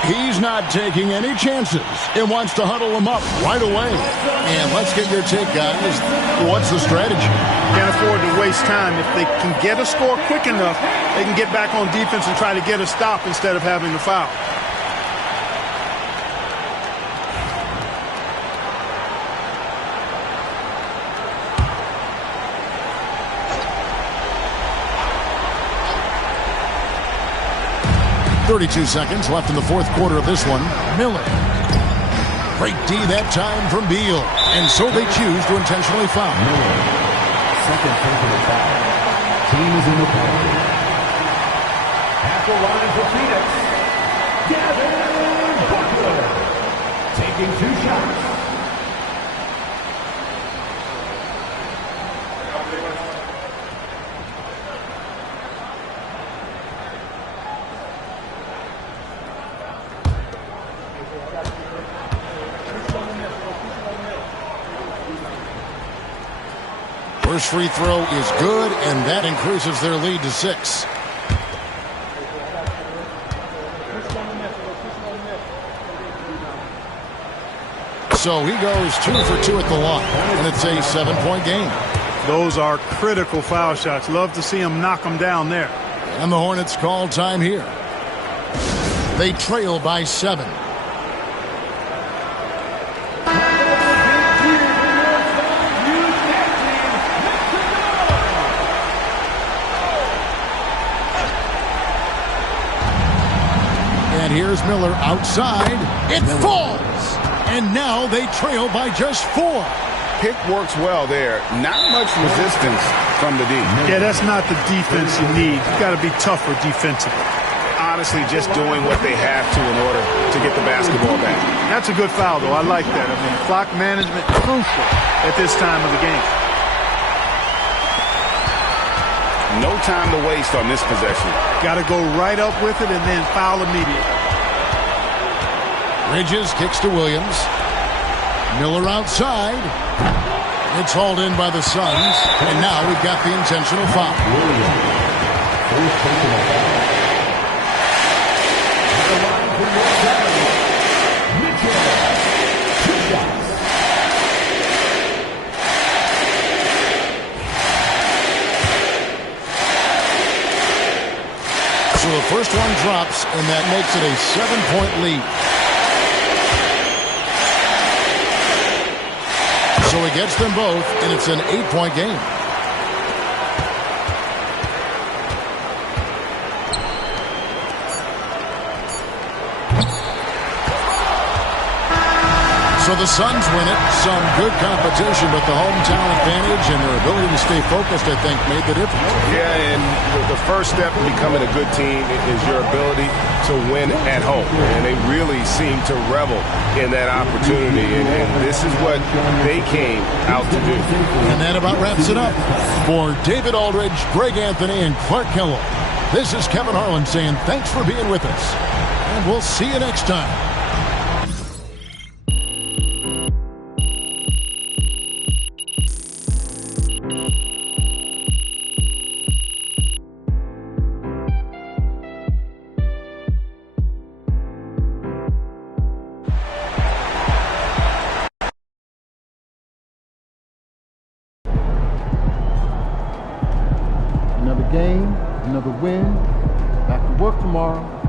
He's not taking any chances. It wants to huddle them up right away. And let's get your take, guys. What's the strategy? Can't afford to waste time. If they can get a score quick enough, they can get back on defense and try to get a stop instead of having a foul. .32 seconds left in the fourth quarter of this one. Miller. Great D that time from Beal. And so they choose to intentionally foul. Miller. Second personal foul. Team is in the penalty. At the line for Phoenix, Devin Booker. Taking 2 shots. First free throw is good, and that increases their lead to 6. So he goes 2 for 2 at the line, and it's a 7-point game. Those are critical foul shots. Love to see him knock them down there. And the Hornets call time here. They trail by 7. And here's Miller outside. It falls. And now they trail by just 4. Pick works well there. Not much resistance from the D. Yeah, that's not the defense you need. You got to be tougher defensively. Honestly, just doing what they have to in order to get the basketball back. That's a good foul, though. I like that. I mean, clock management crucial at this time of the game. No time to waste on this possession. Got to go right up with it and then foul immediately. Bridges kicks to Williams. Miller outside. It's hauled in by the Suns. And now we've got the intentional foul. So the first one drops, and that makes it a 7-point lead. So he gets them both, and it's an 8-point game. So the Suns win it. Some good competition, but the hometown advantage and their ability to stay focused, I think, made the difference. Yeah, and the first step to becoming a good team is your ability to win at home. And they really seem to revel in that opportunity. And this is what they came out to do. And that about wraps it up. For David Aldridge, Greg Anthony, and Clark Kellogg, this is Kevin Harlan saying thanks for being with us. And we'll see you next time. Another game, another win. Back to work tomorrow.